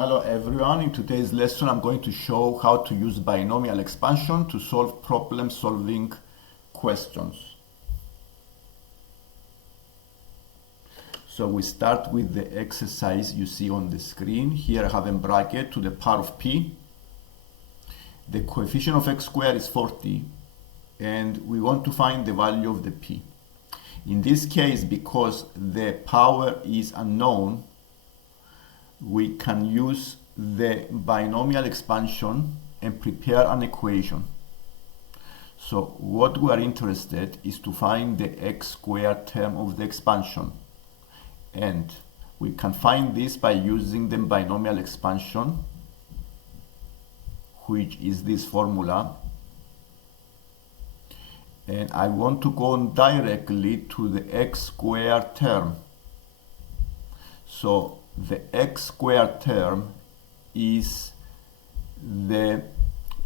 Hello everyone, in today's lesson I'm going to show how to use binomial expansion to solve problem-solving questions. So we start with the exercise you see on the screen. Here I have a bracket to the power of p. The coefficient of x squared is 40 and we want to find the value of the p. In this case, because the power is unknown, we can use the binomial expansion and prepare an equation. So what we are interested is to find the x squared term of the expansion, and we can find this by using the binomial expansion, which is this formula. And I want to go directly to the x squared term. So the x squared term is the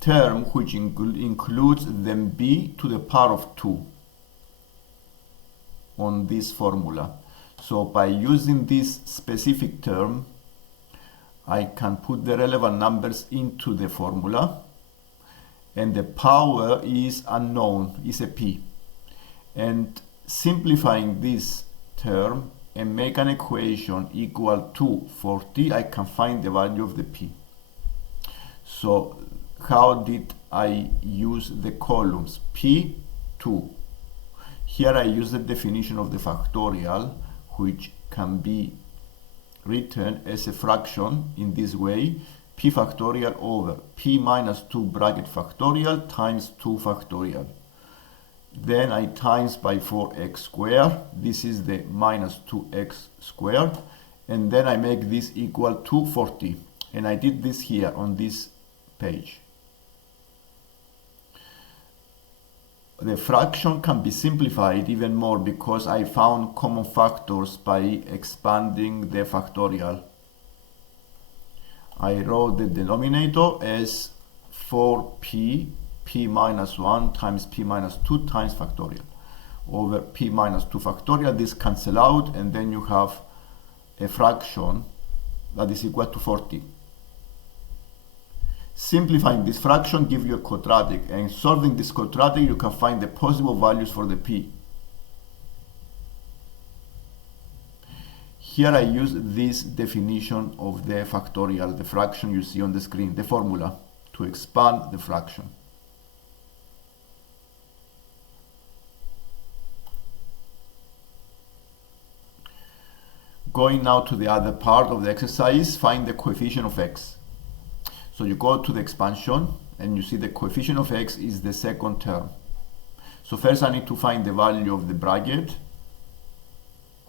term which includes the b to the power of 2 on this formula. So by using this specific term, I can put the relevant numbers into the formula, and the power is unknown, is a p. And simplifying this term and make an equation equal to 40, I can find the value of the p. So how did I use the columns? P, 2. Here I use the definition of the factorial, which can be written as a fraction in this way: p factorial over p minus 2 bracket factorial times 2 factorial. Then I times by 4x squared. This is the minus 2x squared. And then I make this equal to 40. And I did this here on this page. The fraction can be simplified even more because I found common factors by expanding the factorial. I wrote the denominator as 4p minus 1 times p minus 2 times factorial over p minus 2 factorial. This cancel out, and then you have a fraction that is equal to 40. Simplifying this fraction gives you a quadratic, and solving this quadratic you can find the possible values for the p. Here I use this definition of the factorial, the fraction you see on the screen, the formula, to expand the fraction. Going now to the other part of the exercise, find the coefficient of x. So you go to the expansion and you see the coefficient of x is the second term. So first I need to find the value of the bracket,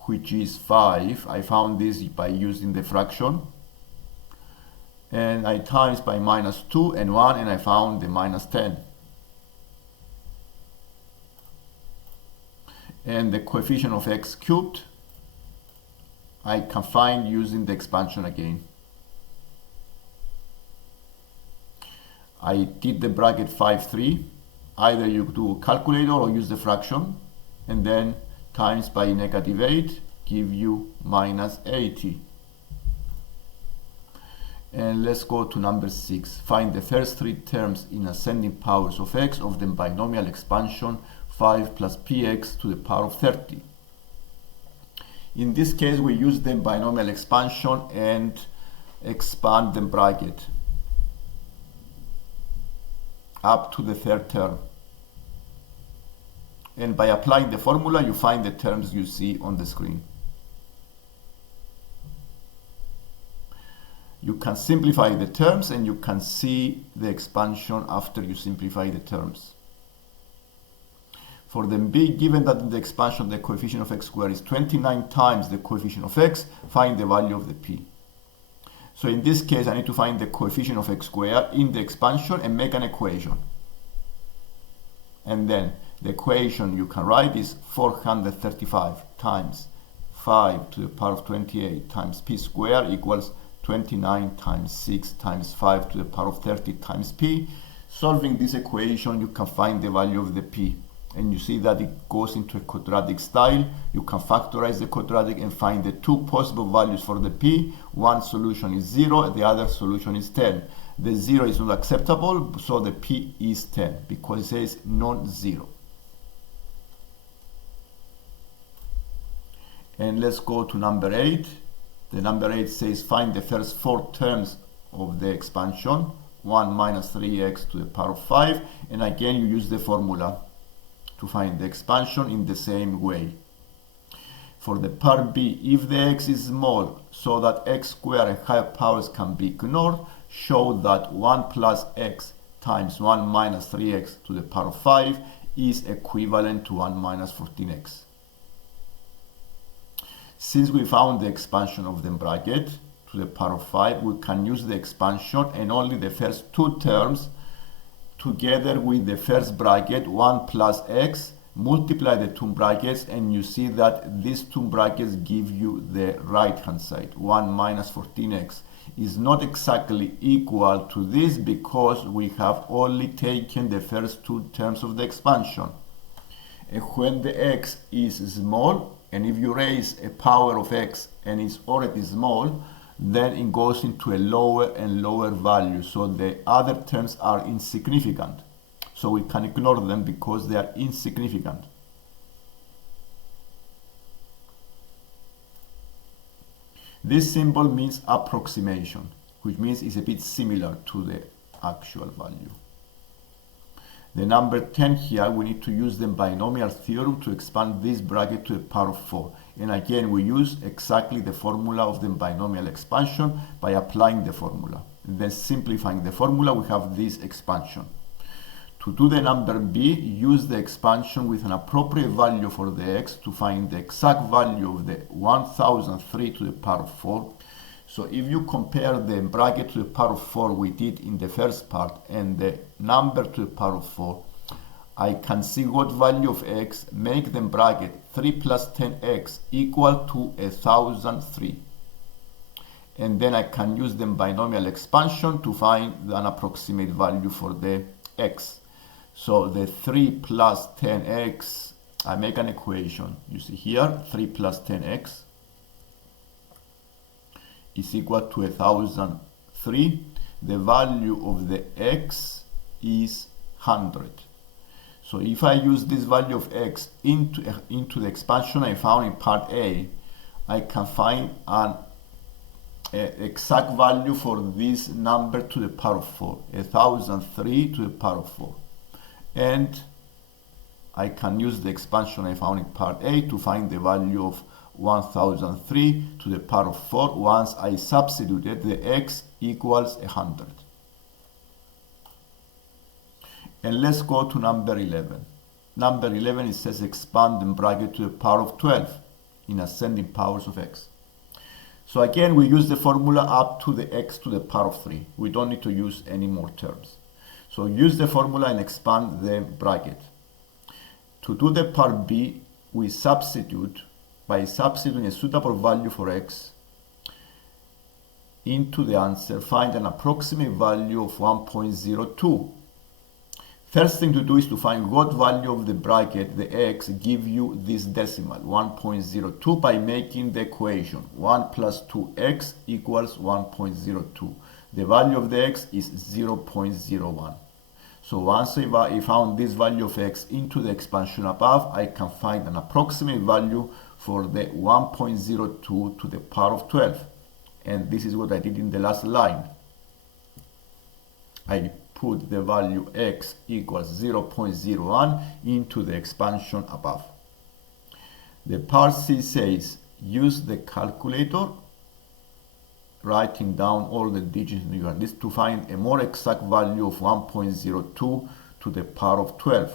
which is 5. I found this by using the fraction. And I times by minus 2 and 1, and I found the minus 10. And the coefficient of x cubed I can find using the expansion again. I did the bracket 5, 3. Either you do calculator or use the fraction, and then times by negative 8 give you minus 80. And let's go to number 6. Find the first three terms in ascending powers of x of the binomial expansion 5 plus px to the power of 30. In this case, we use the binomial expansion and expand the bracket up to the third term. And by applying the formula, you find the terms you see on the screen. You can simplify the terms and you can see the expansion after you simplify the terms. For the b, given that in the expansion the coefficient of x squared is 29 times the coefficient of x, find the value of the p. So in this case, I need to find the coefficient of x squared in the expansion and make an equation. And then the equation you can write is 435 times 5 to the power of 28 times p squared equals 29 times 6 times 5 to the power of 30 times p. Solving this equation, you can find the value of the p. and you see that it goes into a quadratic style. You can factorize the quadratic and find the two possible values for the p. One solution is 0, the other solution is 10. The 0 is not acceptable, so the p is 10 because it says non-zero. And let's go to number 8. The number 8 says find the first 4 terms of the expansion, 1 minus 3x to the power of 5, and again you use the formula to find the expansion in the same way. For the part B, if the x is small so that x squared and higher powers can be ignored, show that 1 plus x times 1 minus 3x to the power of 5 is equivalent to 1 minus 14x. Since we found the expansion of the bracket to the power of 5, we can use the expansion and only the first two terms together with the first bracket, 1 plus x, multiply the two brackets, and you see that these two brackets give you the right hand side. 1 minus 14x is not exactly equal to this because we have only taken the first two terms of the expansion. And when the x is small, and if you raise a power of x and it's already small, then it goes into a lower and lower value. So the other terms are insignificant. So we can ignore them because they are insignificant. This symbol means approximation, which means it's a bit similar to the actual value. The number 10 here, we need to use the binomial theorem to expand this bracket to the power of 4. And again, we use exactly the formula of the binomial expansion by applying the formula. And then simplifying the formula, we have this expansion. To do the number B, use the expansion with an appropriate value for the x to find the exact value of the 1003 to the power of 4. So if you compare the bracket to the power of 4 we did in the first part and the number to the power of 4, I can see what value of x make the bracket 3 plus 10x equal to 1003. And then I can use the binomial expansion to find an approximate value for the x. So the 3 plus 10x, I make an equation. You see here, 3 plus 10x is equal to 1003. The value of the x is 100. So if I use this value of x into the expansion I found in part A, I can find an exact value for this number to the power of 4, 1003 to the power of 4. And I can use the expansion I found in part A to find the value of 1003 to the power of 4 once I substituted the x equals 100. And let's go to number 11. Number 11, it says expand the bracket to the power of 12 in ascending powers of x. So again, we use the formula up to the x to the power of 3. We don't need to use any more terms. So use the formula and expand the bracket. To do the part B, we substitute by substituting a suitable value for x into the answer, find an approximate value of 1.02. First thing to do is to find what value of the bracket, the x, give you this decimal, 1.02, by making the equation 1 plus 2x equals 1.02. The value of the x is 0.01. So once I found this value of x into the expansion above, I can find an approximate value for the 1.02 to the power of 12. And this is what I did in the last line. I put the value x equals 0.01 into the expansion above. The part C says use the calculator, writing down all the digits in your list to find a more exact value of 1.02 to the power of 12.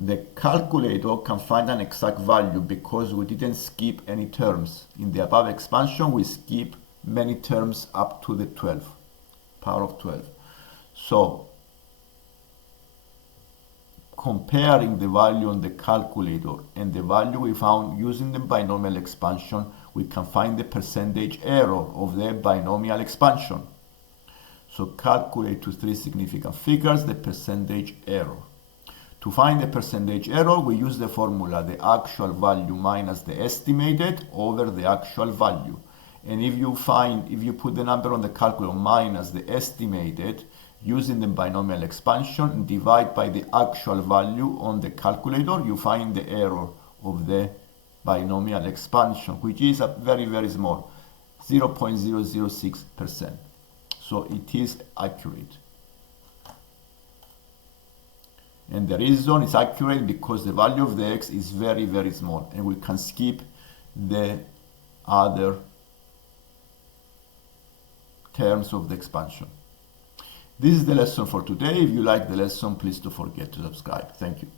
The calculator can find an exact value because we didn't skip any terms. In the above expansion, we skip many terms up to the 12, power of 12. So, comparing the value on the calculator and the value we found using the binomial expansion, we can find the percentage error of the binomial expansion. So calculate to 3 significant figures the percentage error. To find the percentage error, we use the formula the actual value minus the estimated over the actual value. And if you put the number on the calculator minus the estimated, using the binomial expansion and divide by the actual value on the calculator, you find the error of the binomial expansion, which is a very, very small, 0.006%. So it is accurate. And the reason it's accurate because the value of the x is very, very small, and we can skip the other terms of the expansion. This is the lesson for today. If you like the lesson, please don't forget to subscribe. Thank you.